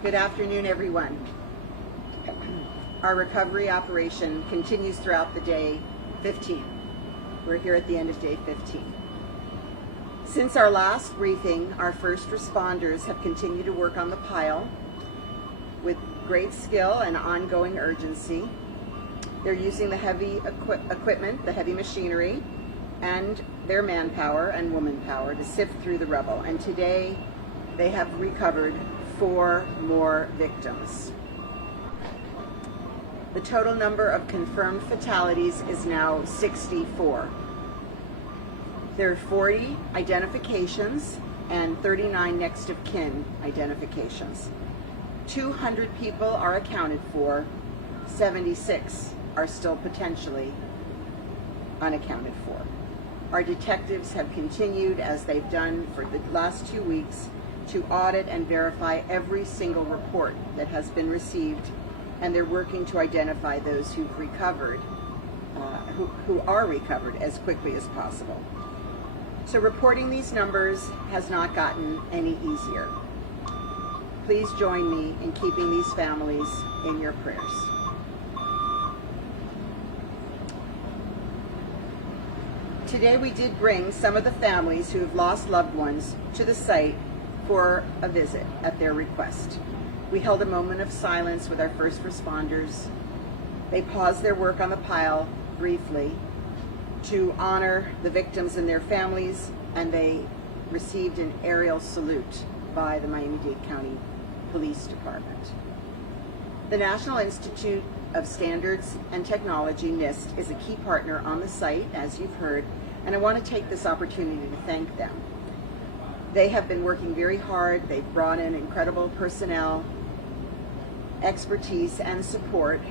Good afternoon, everyone. Our recovery operation continues throughout the day 15. We're here at the end of day 15. Since our last briefing, our first responders have continued to work on the pile with great skill and ongoing urgency. They're using the heavy equipment, the heavy machinery, and their manpower and woman power to sift through the rubble. And today, they have recovered 4 more victims. The total number of confirmed fatalities is now 64. There are 40 identifications and 39 next of kin identifications. 200 people are accounted for, 76 are still potentially unaccounted for. Our detectives have continued, as they've done for the last 2 weeks, to audit and verify every single report that has been received, and they're working to identify those who've recovered, who are recovered as quickly as possible. So reporting these numbers has not gotten any easier. Please join me in keeping these families in your prayers. Today we did bring some of the families who have lost loved ones to the site for a visit at their request. We held a moment of silence with our first responders. They paused their work on the pile briefly to honor the victims and their families, and they received an aerial salute by the Miami-Dade County Police Department. The National Institute of Standards and Technology, NIST, is a key partner on the site, as you've heard, and I want to take this opportunity to thank them. They have been working very hard. They've brought in incredible personnel, expertise, and support,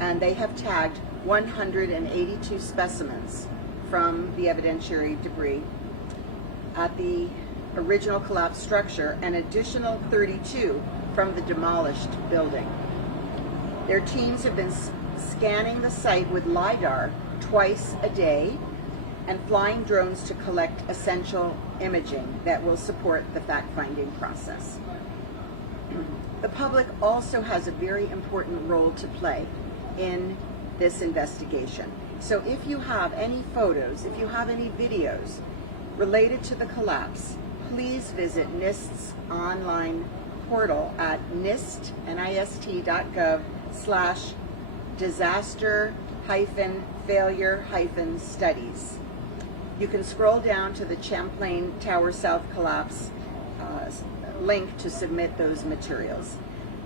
and they have tagged 182 specimens from the evidentiary debris at the original collapsed structure, and additional 32 from the demolished building. Their teams have been scanning the site with LiDAR twice a day and flying drones to collect essential imaging that will support the fact-finding process. The public also has a very important role to play in this investigation. So if you have any photos, if you have any videos related to the collapse, please visit NIST's online portal at nist.gov/disaster-failure-studies. You can scroll down to the Champlain Tower South collapse link to submit those materials.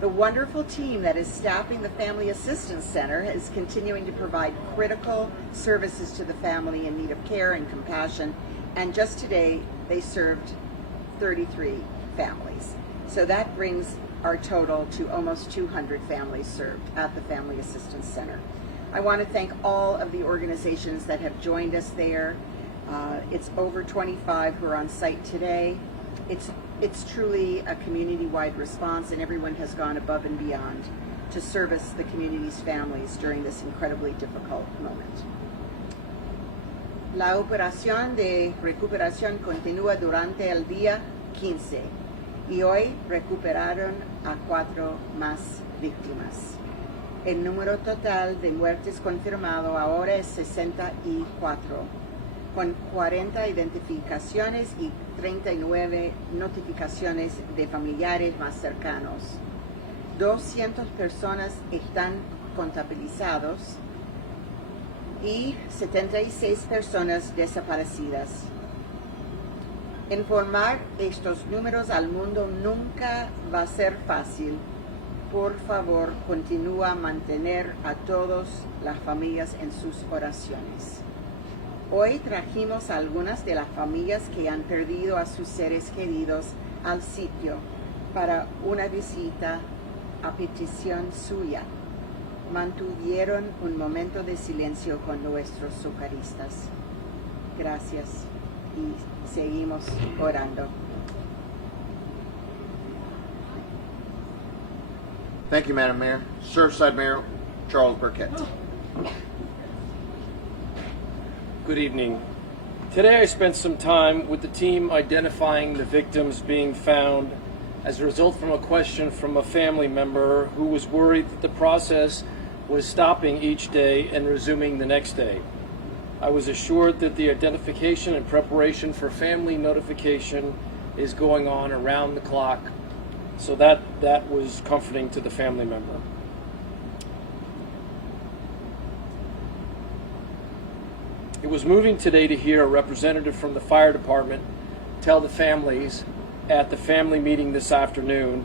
The wonderful team that is staffing the Family Assistance Center is continuing to provide critical services to the family in need of care and compassion, and just today they served 33 families. So that brings our total to almost 200 families served at the Family Assistance Center. I want to thank all of the organizations that have joined us there. It's over 25 who are on site today. It's truly a community-wide response, and everyone has gone above and beyond to service the community's families during this incredibly difficult moment. La operación de recuperación continúa durante el día 15 y hoy recuperaron a 4 más víctimas. El número total de muertes confirmado ahora es 64, con 40 identificaciones y 39 notificaciones de familiares más cercanos. 200 personas están contabilizados y 76 personas desaparecidas. Informar estos números al mundo nunca va a ser fácil. Por favor, continúa a mantener a todas las familias en sus oraciones. Hoy trajimos a algunas de las familias que han perdido a sus seres queridos al sitio para una visita a petición suya. Mantuvieron un momento de silencio con nuestros socorristas. Gracias y seguimos orando. Thank you, Madam Mayor. Surfside Mayor Charles Burkett. Good evening. Today I spent some time with the team identifying the victims being found as a result from a question from a family member who was worried that the process was stopping each day and resuming the next day. I was assured that the identification and preparation for family notification is going on around the clock, so that was comforting to the family member. It was moving today to hear a representative from the fire department tell the families at the family meeting this afternoon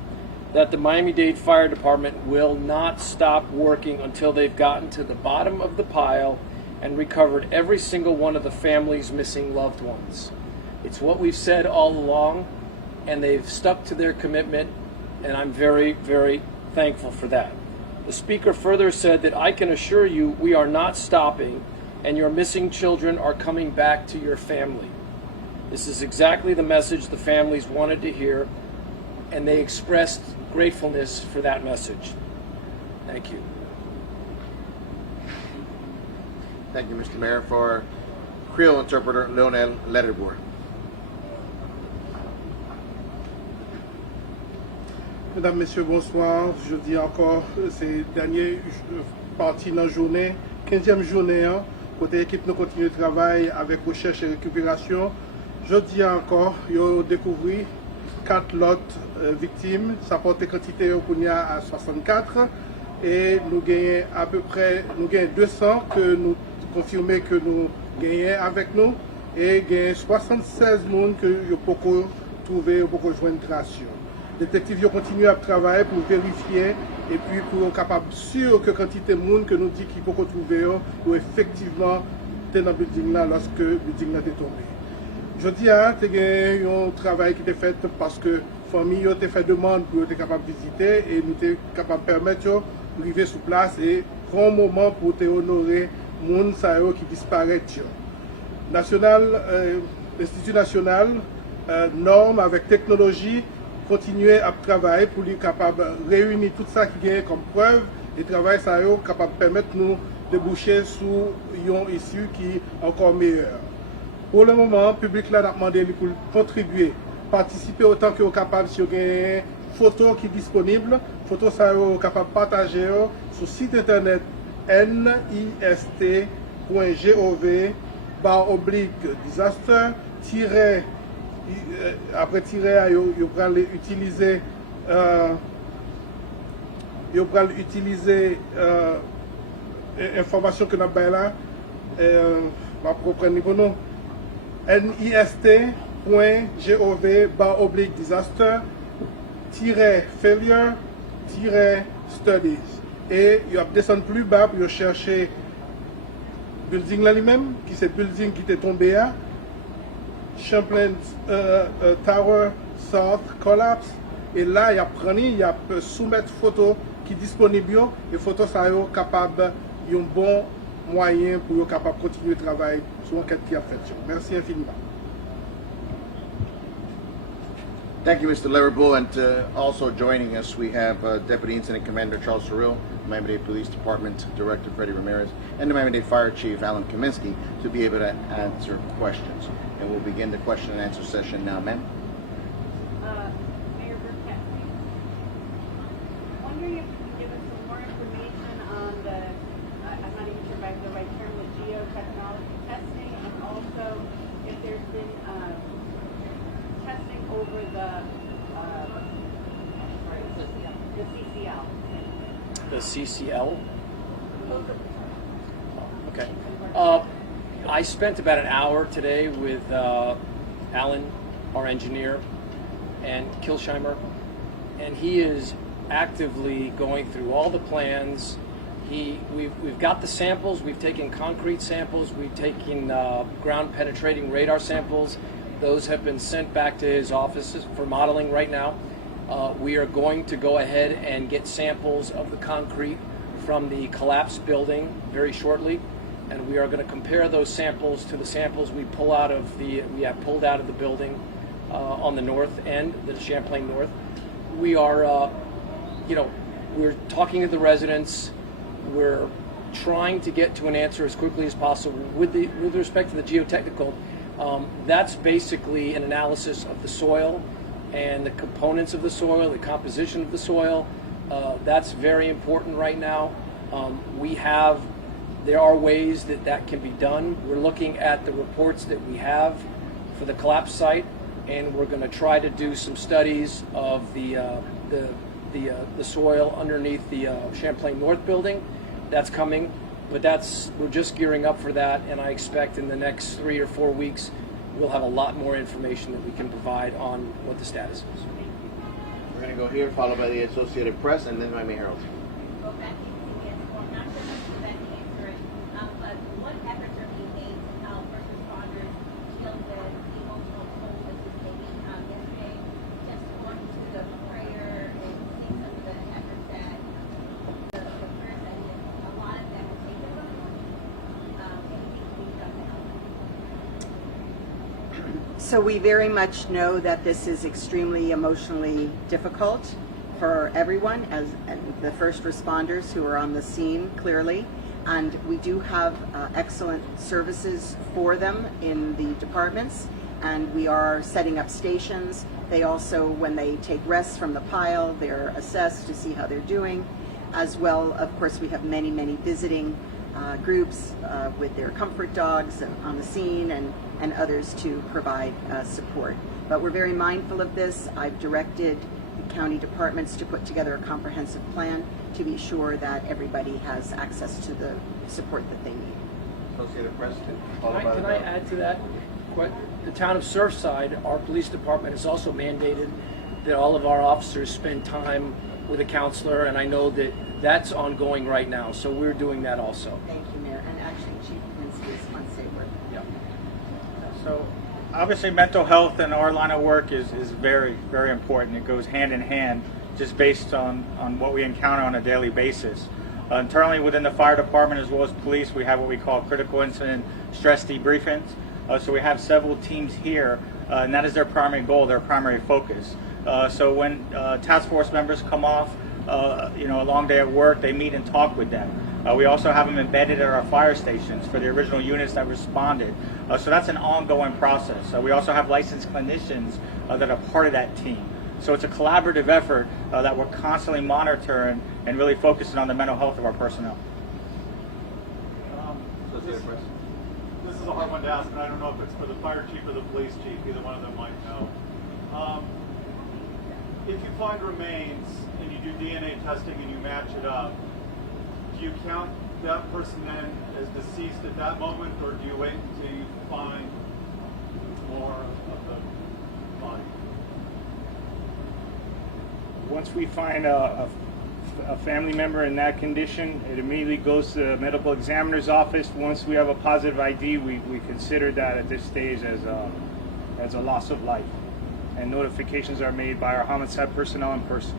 that the Miami-Dade Fire Department will not stop working until they've gotten to the bottom of the pile and recovered every single one of the family's missing loved ones. It's what we've said all along, and they've stuck to their commitment, and I'm very, very thankful for that. The speaker further said that I can assure you we are not stopping, and your missing children are coming back to your family. This is exactly the message the families wanted to hear, and they expressed gratefulness for that message. Thank you. Thank you, Mr. Mayor. For Creole interpreter Lionel Letterboard. Mesdames, Messieurs, bonsoir. Je dis encore, c'est dernière partie dans la journée, 15e journée, côté équipe nous continue de travail avec recherche et récupération. Je dis encore, ils découvert 4 autres victimes, ça porte quantité à 64 et nous gagnons à peu près 200 que nous confirmons que nous gagnons avec nous et gagnons 76 personnes que nous pouvons trouver, nous pouvons joindre trace. Les détectives continuent à travailler pour vérifier et puis pour être capable sûr que quantité de monde que nous dit qu'il faut trouver ou effectivement dans le building là lorsque le building là est tombé. Je dis il y a un travail qui est fait parce que la famille a fait demande pour être capable de visiter et nous sommes capables de permettre d'arriver sur place et prendre un moment pour honorer les gens qui disparaissent. L'Institut national, normes avec technologie, continuer à travailler pour être capable de réunir tout ça qui est comme preuve et travail ça est capable de permettre nous de déboucher sur une issue qui est encore meilleure. Pour le moment, le public là a demandé pour contribuer, participer autant que vous capable si vous avez une photo qui est disponible, photo ça est capable de partager sur le site internet nist.gov/disaster après tirer vous pouvez utiliser information que nous avons là ma propre niveau non nist.gov/disaster-failure-studies et il a descendu plus bas pour chercher building là lui-même qui c'est building qui était tombé à Champlain Tower South Collapse et là il y a soumettre photo qui est disponible et photo ça est capable un bon moyen pour être capable de continuer le travail sur l'enquête qui a fait. Merci infiniment. Thank you, Mr. Letterboard. And also joining us, we have Deputy Incident Commander Charles Cyril, Miami-Dade Police Department Director Freddie Ramirez, and the Miami-Dade Fire Chief Alan Kaminsky to be able to answer questions. And we'll begin the question and answer session now, ma'am. Mayor Burt, wondering if you can give us some more information on the, I'm not even sure if I have the right term, the geotechnology testing, and also if there's been testing over the CCL. The CCL? Okay. I spent about an hour today with Alan, our engineer, and Kilsheimer, and he is actively going through all the plans. We've got the samples. We've taken concrete samples. We've taken ground penetrating radar samples. Those have been sent back to his offices for modeling right now. We are going to go ahead and get samples of the concrete from the collapsed building very shortly, and we are going to compare those samples to the samples we have pulled out of the building on the north end, the Champlain North. We are, we're talking to the residents. We're trying to get to an answer as quickly as possible with respect to the geotechnical. That's basically an analysis of the soil and the components of the soil, the composition of the soil. That's very important right now. There are ways that can be done. We're looking at the reports that we have for the collapse site, and we're going to try to do some studies of the soil underneath the Champlain North building. That's coming, but we're just gearing up for that, and I expect in the next 3 or 4 weeks we'll have a lot more information that we can provide on what the status is. We're going to go here, followed by the Associated Press, and then Miami Herald. Well, that needs to be informed, not so much for that answer, but what efforts are being made to help first responders deal with the emotional toll this is taking? Yesterday, just going to the prayer and seeing some of the efforts that the prayers that a lot of them have taken from anything being done to help. So we very much know that this is extremely emotionally difficult for everyone, as and the first responders who are on the scene clearly, and we do have excellent services for them in the departments, and we are setting up stations. They also, when they take rests from the pile, they're assessed to see how they're doing. As well, of course, we have many visiting groups with their comfort dogs on the scene, and others to provide support. But we're very mindful of this. I've directed the county departments to put together a comprehensive plan to be sure that everybody has access to the support that they need. Associated Press, Can I add to that? The town of Surfside, our police department has also mandated that all of our officers spend time with a counselor, and I know that that's ongoing right now, so we're doing that also. Thank you, Mayor. And actually, Chief Kaminsky is on Sabre. Yeah. So obviously mental health in our line of work is very important. It goes hand in hand just based on what we encounter on a daily basis. Internally within the fire department as well as police, we have what we call critical incident stress debriefings. So we have several teams here, and that is their primary goal, their primary focus. So when task force members come off a long day at work, they meet and talk with them. We also have them embedded at our fire stations for the original units that responded. So that's an ongoing process. We also have licensed clinicians that are part of that team. So it's a collaborative effort that we're constantly monitoring and really focusing on the mental health of our personnel. This is a hard one to ask, and I don't know if it's for the fire chief or the police chief. Either one of them might know. If you find remains and you do DNA testing and you match it up, do you count that person then as deceased at that moment, or do you wait until you find more of the body? Once we find a family member in that condition, it immediately goes to the medical examiner's office. Once we have a positive ID, we consider that at this stage as a loss of life. And notifications are made by our homicide personnel in person.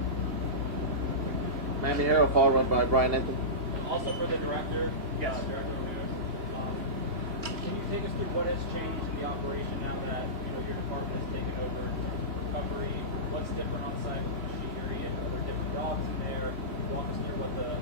Miami Herald, followed by Brian Enton. Also for the director, Yes. Director Ramirez, can you take us through what has changed in the operation now that your department has taken over recovery? What's different on site with the machinery, and are there different dogs in there? Walk us through what the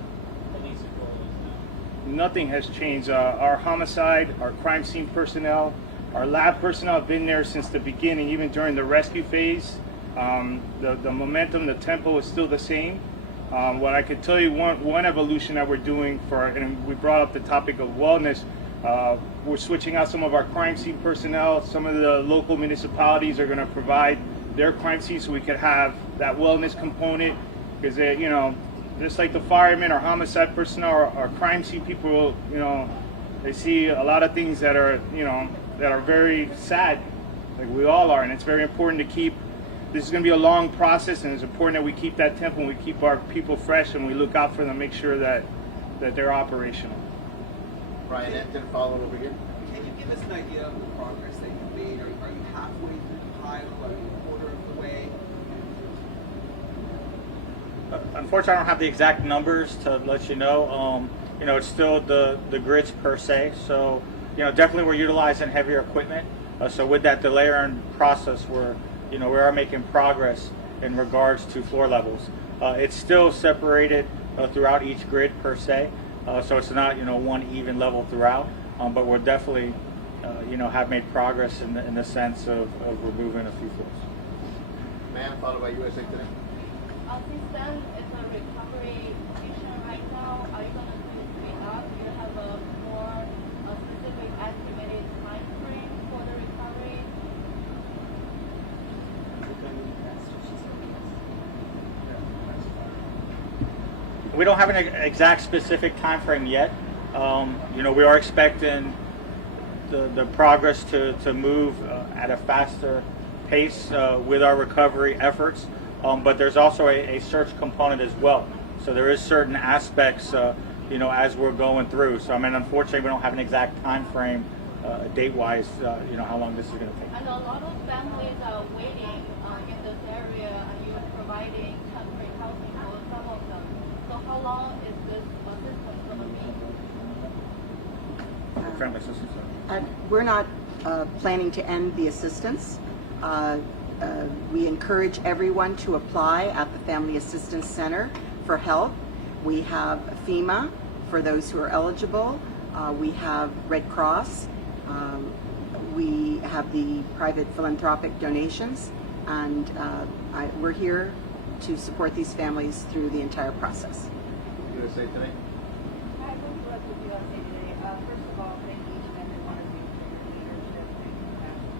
police's role is now. Nothing has changed. Our homicide, our crime scene personnel, our lab personnel have been there since the beginning, even during the rescue phase. The momentum, the tempo is still the same. What I could tell you, one evolution that we're doing and we brought up the topic of wellness, we're switching out some of our crime scene personnel. Some of the local municipalities are going to provide their crime scene so we could have that wellness component, because just like the firemen or homicide personnel, our crime scene people, they see a lot of things that are very sad, like we all are, and it's very important to keep. This is going to be a long process, and it's important that we keep that tempo and we keep our people fresh and we look out for them, make sure that they're operational. Brian Enton, followed over here. Can you give us an idea of the progress that you've made? Are you halfway through the pile? Are you a quarter of the way? Unfortunately, I don't have the exact numbers to let you know. It's still the grids per se. So, definitely we're utilizing heavier equipment. So with that delayering process, we are making progress in regards to floor levels. It's still separated throughout each grid per se. So it's not, one even level throughout. But we're definitely, have made progress in the sense of removing a few floors. Ma'am, followed by USA Today. Since then, it's a recovery mission right now. Are you going to speed up? Do you have a more specific estimated time frame for the recovery? We don't have an exact specific time frame yet. We are expecting the progress to move at a faster pace with our recovery efforts, but there's also a search component as well. So there is certain aspects, as we're going through. So unfortunately, we don't have an exact time frame, date-wise, how long this is going to take. And a lot of families are waiting in this area, and you're providing temporary housing for some of them. So how long is this assistance going to be? Family assistance. We're not planning to end the assistance. We encourage everyone to apply at the Family Assistance Center for help. We have FEMA for those who are eligible. We have Red Cross. We have the private philanthropic donations, and we're here to support these families through the entire process. USA Today. I would like to do USA Today. First of all, thank each and every one of you for your leadership and compassion.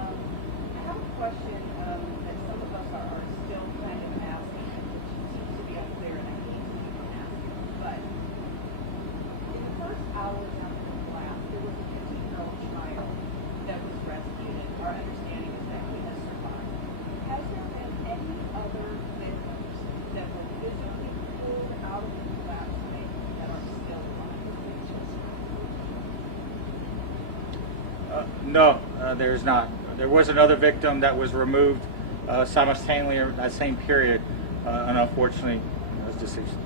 I have a question that some of us are still kind of asking, which seems to be unclear, and I hate to even ask you. But in the first hours after the blast, there was a 15-year-old child that was rescued, and our understanding is that he has survived. Has there been any other victims that were physically pulled out of the collapse site that are still alive? No, there's not. There was another victim that was removed simultaneously in that same period, and unfortunately was deceased.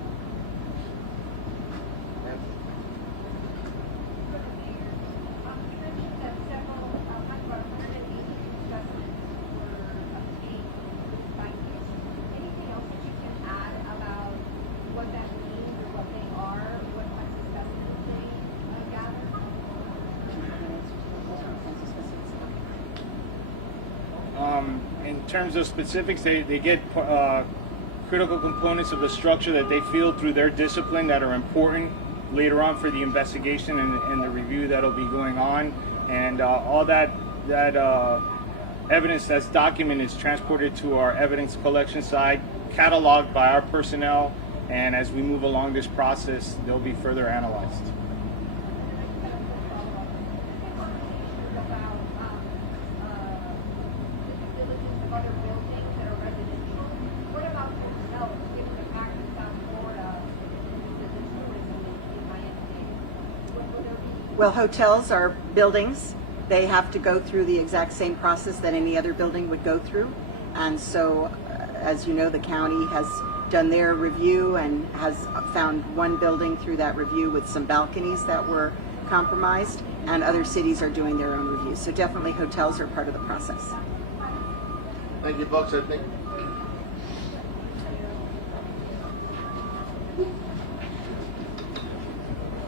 You mentioned that several, about 180 specimens were obtained from the scientists. Anything else that you can add about what that means or what they are, what types of specimens they gathered? In terms of specifics, they get critical components of the structure that they feel through their discipline that are important later on for the investigation and the review that'll be going on. And all that evidence that's documented is transported to our evidence collection side, cataloged by our personnel, and as we move along this process, they'll be further analyzed. Well, hotels are buildings. They have to go through the exact same process that any other building would go through. And so, as you know, the county has done their review and has found one building through that review with some balconies that were compromised, and other cities are doing their own reviews. So definitely hotels are part of the process. Thank you, folks. I think